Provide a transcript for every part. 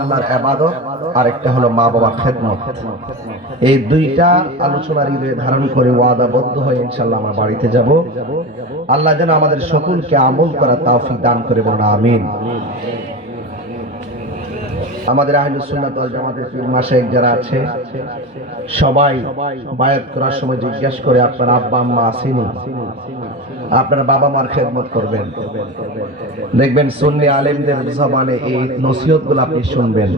আল্লাহর ইবাদত আর একটা হলো মা বাবার খেদমত। এই দুইটা আলোচনার হৃদয়ে ধারণ করে ওয়াদাবদ্ধ হয়ে ইনশাআল্লাহ আমরা বাড়িতে যাব। আল্লাহ যেন আমাদের সকলকে আমল করার তৌফিক দান করে, বলুন আমিন। আমাদের আহলুস সুন্নাত ওয়াল জামাতের পীর মাশায়েখ যারা আছে সবাই বায়াত করার সময় জিজ্ঞাসা করে আপনার আব্বা আম্মা আসেনি, আপনার বাবা মার খেদমত করবেন। দেখবেন সুন্নি আলেমদের জবানে এই নসিহতগুলো আপনি শুনবেন।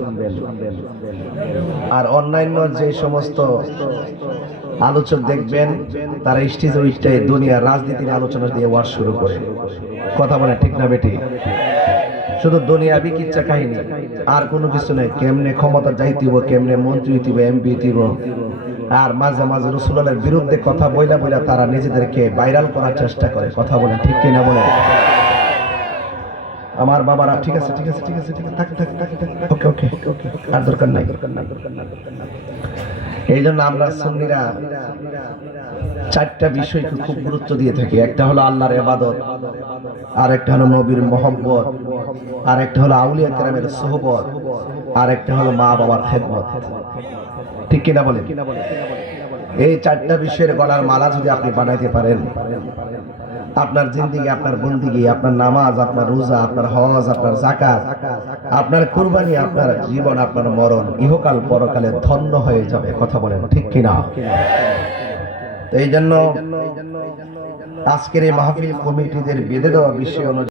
আর অন্যান্য যে সমস্ত আলোচক দেখবেন তারা স্টেজে উঠে দুনিয়ার রাজনীতির আলোচনা দিয়ে ওয়াজ শুরু করে। কথা বলে ঠিক না বেটি? শুধু দুনিয়াবি কিচ্ছা কাহিনী, আর কোনো কিছু নেই। কেমনে ক্ষমতা যাইতিব, কেমনে মন্ত্রী হইতিব, এমপি হইতিব, আর মাঝে মাঝে রাসূলুল্লাহর বিরুদ্ধে কথা বইলা বইলা তারা নিজেদেরকে ভাইরাল করার চেষ্টা করে। কথা বলেন ঠিক কিনা বলেন? আমার বাবারা ঠিক আছে ঠিক আছে ঠিক আছে ঠিক আছে, ওকে ওকে ওকে, আর দরকার নাই। এই জন্য আমরা সুন্নিরা চারটা বিষয়কে খুব গুরুত্ব দিয়ে থাকি। একটা হলো আল্লাহর ইবাদত, আর একটা হলো নবীর মহব্বত, আর একটা হলো আউলিয়া কেরামের সোহবত, আর একটা হলো মা বাবার খেদমত। ঠিক কিনা বলেন? এই চারটা বিষয়ের গলার মালা যদি আপনি বানাইতে পারেন, আপনার জিন্দেগি, আপনার বন্দেগি, আপনার নামাজ, আপনার রোজা, আপনার হজ, আপনার যাকাত, আপনার কুরবানি, আপনার জীবন, আপনার মরণ ইহকাল পরকালে ধন্য হয়ে যাবে। কথা বলেন ঠিক কিনা? এই জন্য আজকের এই মাহফিল কমিটিদের বেঁধে দেওয়া বিষয় অনুযায়ী